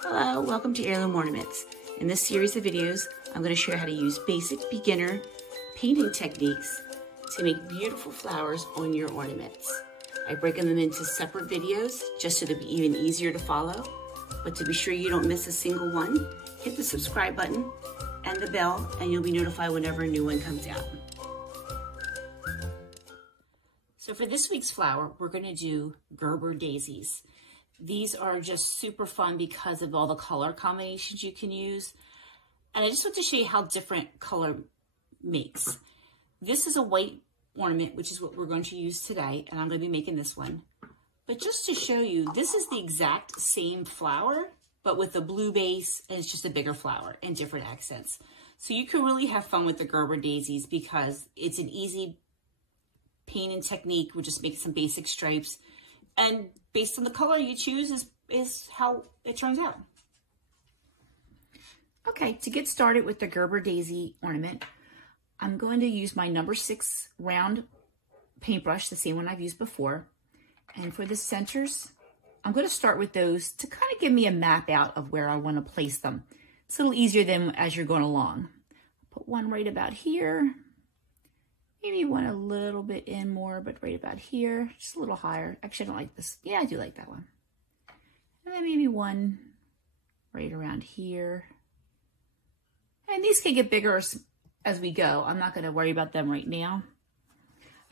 Hello, welcome to Heirloom Ornaments. In this series of videos, I'm going to show you how to use basic beginner painting techniques to make beautiful flowers on your ornaments. I've broken them into separate videos just so they'll be even easier to follow. But to be sure you don't miss a single one, hit the subscribe button and the bell and you'll be notified whenever a new one comes out. So for this week's flower, we're going to do Gerber daisies. These are just super fun because of all the color combinations you can use. And I just want to show you how different color makes. This is a white ornament, which is what we're going to use today, and I'm going to be making this one. But just to show you, this is the exact same flower, but with a blue base, and it's just a bigger flower and different accents. So you can really have fun with the Gerber daisies because it's an easy painting technique. We'll just make some basic stripes, and based on the color you choose is how it turns out. Okay, to get started with the Gerber daisy ornament, I'm going to use my number 6 round paintbrush, the same one I've used before. And for the centers, I'm going to start with those to kind of give me a map out of where I want to place them. It's a little easier than as you're going along. Put one right about here. Maybe one a little bit in more, but right about here, just a little higher. Actually, I don't like this. Yeah, I do like that one. And then maybe one right around here. And these can get bigger as we go. I'm not going to worry about them right now.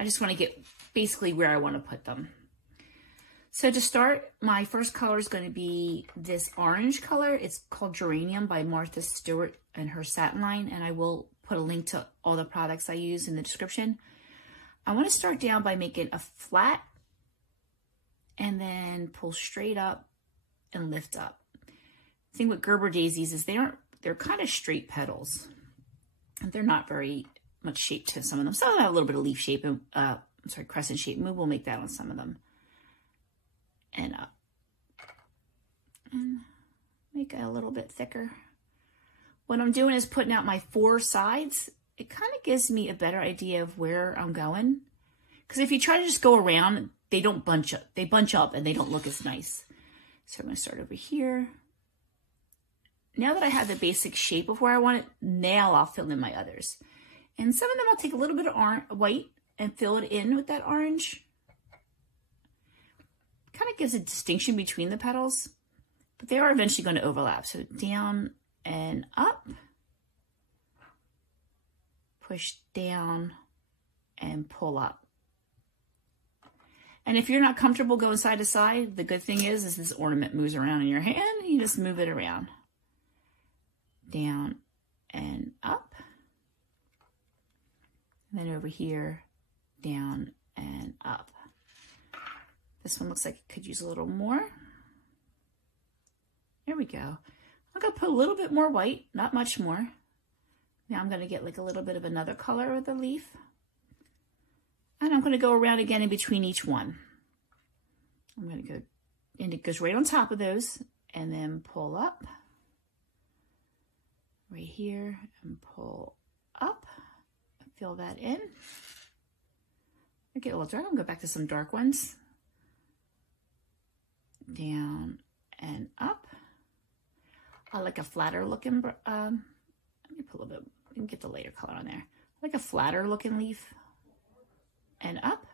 I just want to get basically where I want to put them. So to start, my first color is going to be this orange color. It's called Geranium by Martha Stewart and her satin line, and I will put a link to all the products I use in the description. I want to start down by making a flat and then pull straight up and lift up. The thing with Gerber daisies is they're kind of straight petals. And they're not very much shape to some of them. Some of them have a little bit of leaf shape, and crescent shape. Maybe we'll make that on some of them. And up. And make it a little bit thicker. What I'm doing is putting out my 4 sides. It kind of gives me a better idea of where I'm going. Because if you try to just go around, they don't bunch up. They bunch up and they don't look as nice. So I'm going to start over here. Now that I have the basic shape of where I want it, now I'll fill in my others. And some of them I'll take a little bit of white and fill it in with that orange. Kind of gives a distinction between the petals, but they are eventually going to overlap. So down and up, push down and pull up. And if you're not comfortable going side to side, the good thing is this ornament moves around in your hand. You just move it around. Down and up. And then over here, down and up. This one looks like it could use a little more. There we go. I'm going to put a little bit more white, not much more. Now I'm going to get like a little bit of another color of the leaf. And I'm going to go around again in between each one. I'm going to go, and it goes right on top of those, and then pull up. Right here, and pull up. Fill that in. I get a little dark. I'm going to go back to some dark ones. Down and up. I like a flatter looking, let me put a little bit, we can get the lighter color on there. I like a flatter looking leaf. And up.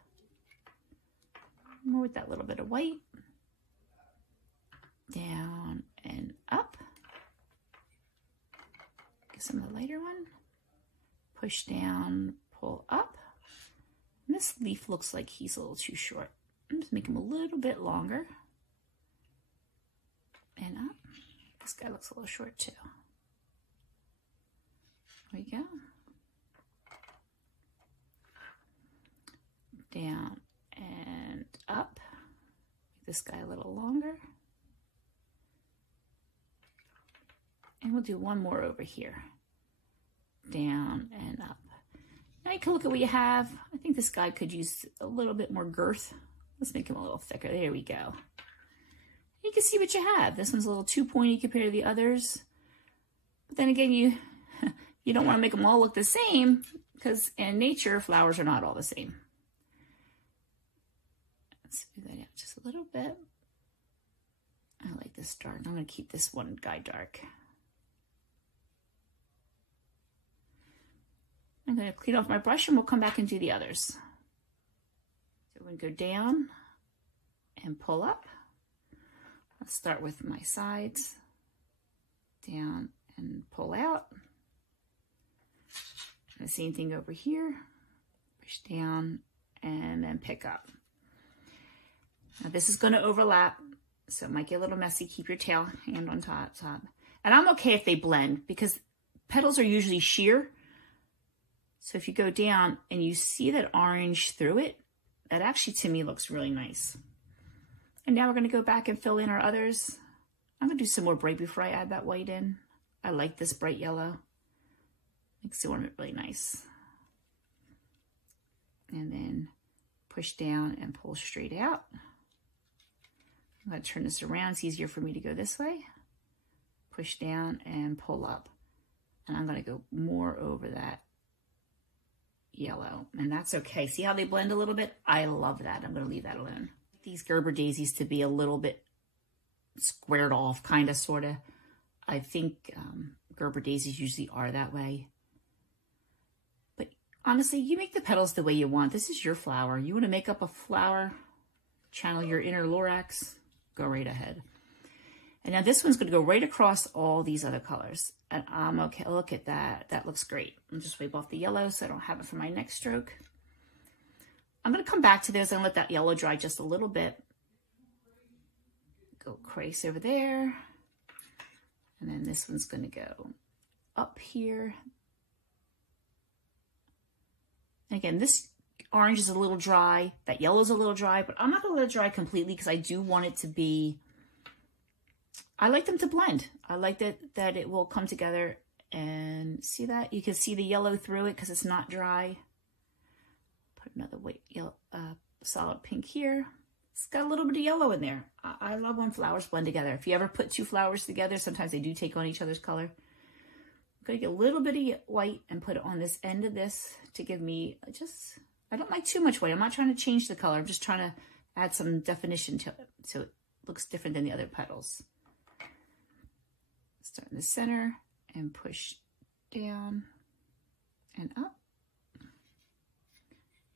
More with that little bit of white. Down and up. Get some of the lighter one. Push down, pull up. And this leaf looks like he's a little too short. I'm just make him a little bit longer. And up. This guy looks a little short too. There we go. Down and up. Make this guy a little longer. And we'll do one more over here. Down and up. Now you can look at what you have. I think this guy could use a little bit more girth. Let's make him a little thicker. There we go. You can see what you have. This one's a little too pointy compared to the others. But then again, you don't want to make them all look the same because in nature, flowers are not all the same. Let's move that out just a little bit. I like this dark. I'm going to keep this one guy dark. I'm going to clean off my brush and we'll come back and do the others. So we're going to go down and pull up. Let's start with my sides. Down and pull out. And the same thing over here. Push down and then pick up. Now this is going to overlap, so it might get a little messy. Keep your tail hand on top. And I'm okay if they blend because petals are usually sheer. So if you go down and you see that orange through it, that actually to me looks really nice. And now we're going to go back and fill in our others. I'm going to do some more bright before I add that white in. I like this bright yellow. Makes the ornament really nice. And then push down and pull straight out. I'm going to turn this around. It's easier for me to go this way. Push down and pull up. And I'm going to go more over that yellow. And that's okay. See how they blend a little bit? I love that. I'm going to leave that alone. These Gerber daisies to be a little bit squared off, kind of, sort of. I think Gerber daisies usually are that way. But honestly, you make the petals the way you want. This is your flower. You want to make up a flower, channel your inner Lorax, go right ahead. And now this one's going to go right across all these other colors. And I'm okay. Look at that. That looks great. I'm just wipe off the yellow so I don't have it for my next stroke. I'm going to come back to this and let that yellow dry just a little bit. Go crease over there. And then this one's going to go up here. And again, this orange is a little dry. That yellow is a little dry, but I'm not going to let it dry completely because I do want it to be, I like them to blend. I like that it will come together and see that? You can see the yellow through it because it's not dry. Put another white, yellow, solid pink here. It's got a little bit of yellow in there. I love when flowers blend together. If you ever put two flowers together, sometimes they do take on each other's color. I'm going to get a little bit of white and put it on this end of this to give me just, I don't like too much white. I'm not trying to change the color. I'm just trying to add some definition to it so it looks different than the other petals. Start in the center and push down and up.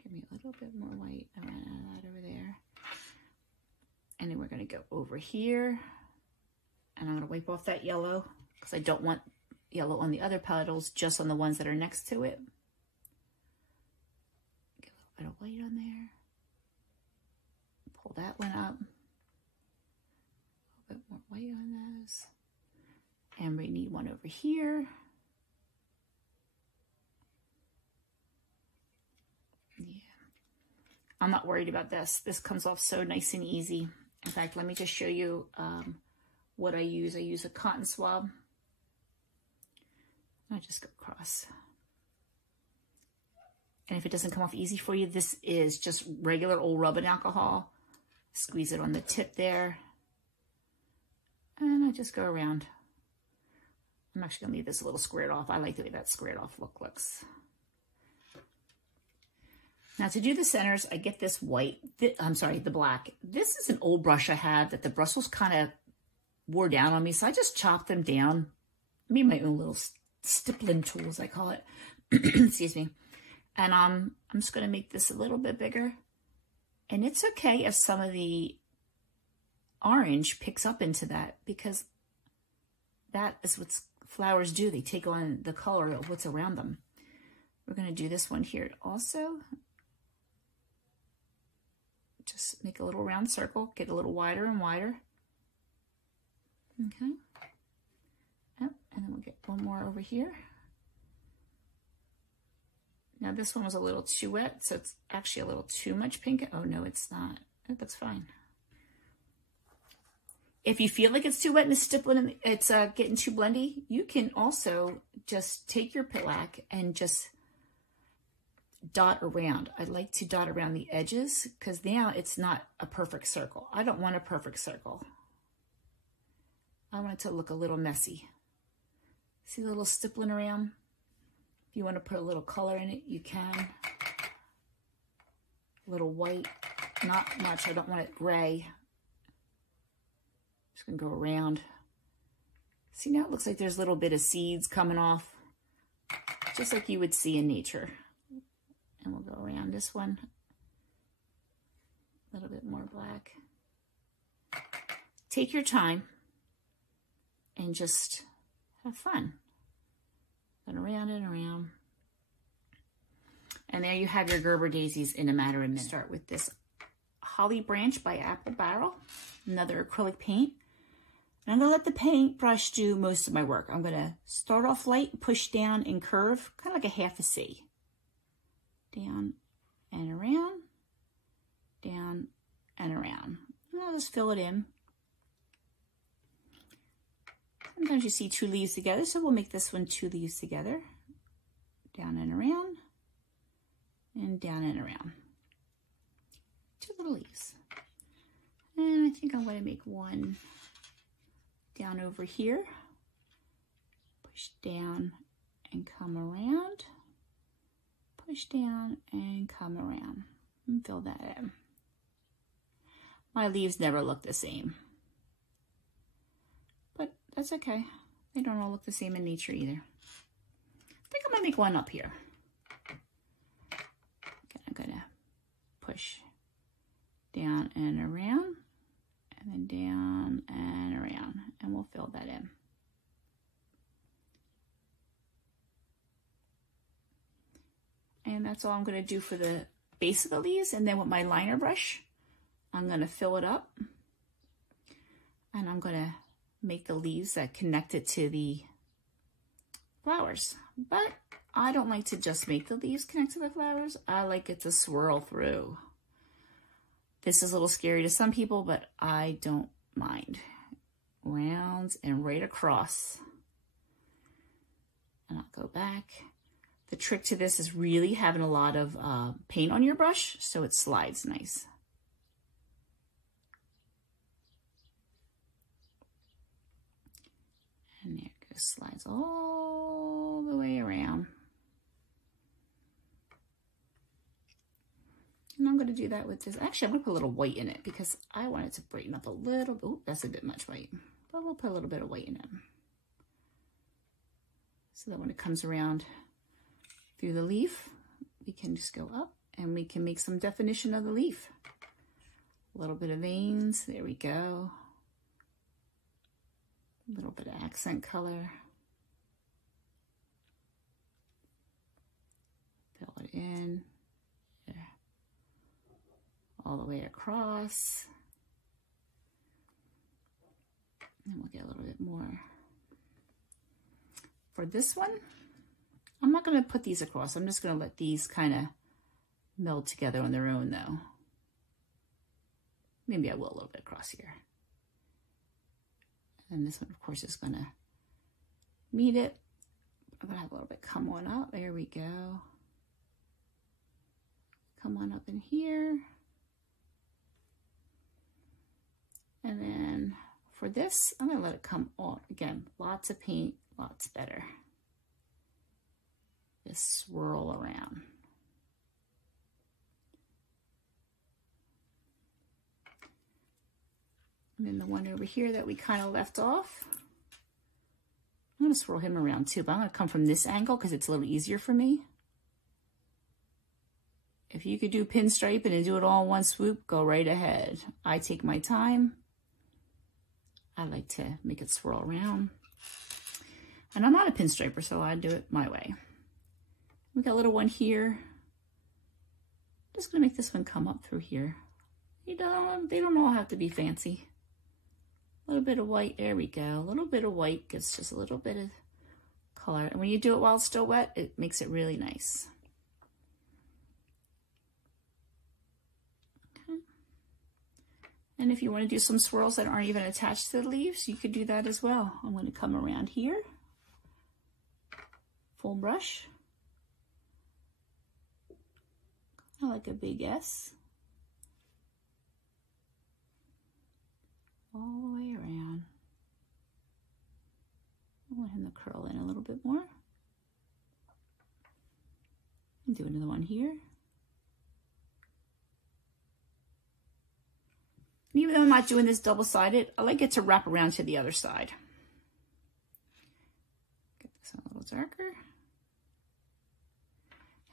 Give me a little bit more white. I'm going to add that over there. And then we're going to go over here. And I'm going to wipe off that yellow because I don't want yellow on the other petals, just on the ones that are next to it. Get a little bit of white on there. Pull that one up. A little bit more white on those. And we need one over here. Yeah. I'm not worried about this. This comes off so nice and easy. In fact, let me just show you what I use. I use a cotton swab. I just go across. And if it doesn't come off easy for you, this is just regular old rubbing alcohol. Squeeze it on the tip there. And I just go around. I'm actually going to leave this a little squared off. I like the way that squared off look looks. Now to do the centers, I get this white, the black. This is an old brush I had that the bristles kind of wore down on me, so I just chopped them down. I made my own little stippling tools, I call it. Excuse me. And I'm just going to make this a little bit bigger. And it's okay if some of the orange picks up into that, because that is what flowers do. They take on the color of what's around them. We're going to do this one here also. Just make a little round circle, get a little wider and wider. Okay. Yep. And then we'll get one more over here. Now this one was a little too wet, so it's actually a little too much pink. Oh no, it's not. Oh, that's fine. If you feel like it's too wet and it's stippling and it's getting too blendy, you can also just take your shellac and just dot around. I like to dot around the edges because now it's not a perfect circle. I don't want a perfect circle. I want it to look a little messy. See the little stippling around? If you want to put a little color in it, you can. A little white, not much. I don't want it gray. Just Just gonna go around. See, now it looks like there's a little bit of seeds coming off, just like you would see in nature. And we'll go around this one. A little bit more black. Take your time and just have fun. And around and around. And there you have your Gerber daisies in a matter of minutes. Start with this Holly Branch by Apple Barrel, another acrylic paint. And I'm gonna let the paintbrush do most of my work. I'm gonna start off light, push down and curve, kind of like a half a C. Down and around, down and around. And I'll just fill it in. Sometimes you see two leaves together, so we'll make this one two leaves together. Down and around, and down and around. Two little leaves. And I think I'm going to make one down over here. Push down and come around. Push down and come around. And fill that in. My leaves never look the same. But that's okay. They don't all look the same in nature either. I think I'm going to make one up here. Okay, I'm going to push down and around, and then down and around, and we'll fill that in. And that's all I'm going to do for the base of the leaves. And then with my liner brush, I'm going to fill it up, and I'm going to make the leaves that connect it to the flowers. But I don't like to just make the leaves connect to the flowers. I like it to swirl through. This is a little scary to some people, but I don't mind. Rounds and right across. And I'll go back. The trick to this is really having a lot of paint on your brush so it slides nice. And there it goes, slides all the way around. And I'm going to do that with this. Actually, I'm going to put a little white in it because I want it to brighten up a little. Oh, that's a bit much white. But we'll put a little bit of white in it. So that when it comes around through the leaf, we can just go up and we can make some definition of the leaf. A little bit of veins. There we go. A little bit of accent color. Fill it in. There. All the way across. And we'll get a little bit more. For this one, I'm not going to put these across. I'm just going to let these kind of meld together on their own though. Maybe I will a little bit across here. And this one, of course, is going to meet it. I'm going to have a little bit come on up. There we go. Come on up in here. And then for this, I'm going to let it come on. Again, lots of paint, lots better. Just swirl around. And then the one over here that we kind of left off, I'm going to swirl him around too, but I'm going to come from this angle because it's a little easier for me. If you could do pinstriping and do it all in one swoop, go right ahead. I take my time. I like to make it swirl around. And I'm not a pinstriper, so I do it my way. We got a little one here. Just going to make this one come up through here. They don't all have to be fancy. A little bit of white, there we go. A little bit of white gives just a little bit of color. And when you do it while it's still wet, it makes it really nice. Okay. And if you want to do some swirls that aren't even attached to the leaves, you could do that as well. I'm going to come around here. Full brush. I like a big S. All the way around. I want him to curl in a little bit more. And do another one here. And even though I'm not doing this double-sided, I like it to wrap around to the other side. Get this a little darker.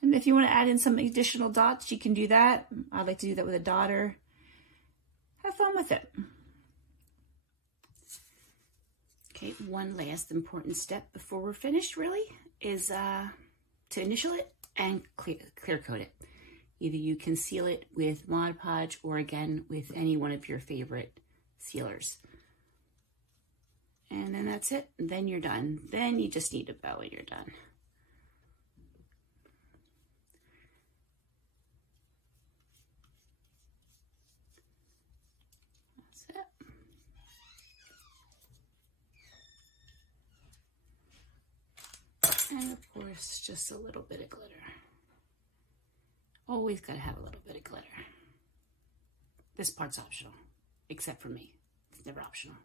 And if you want to add in some additional dots, you can do that. I like to do that with a dotter. Have fun with it. Okay, one last important step before we're finished really is to initial it and clear coat it. Either you can seal it with Mod Podge or again with any one of your favorite sealers. And then that's it. Then you're done. Then you just need a bow and you're done. That's it. And of course, just a little bit of glitter. Always gotta have a little bit of glitter. This part's optional, except for me. It's never optional.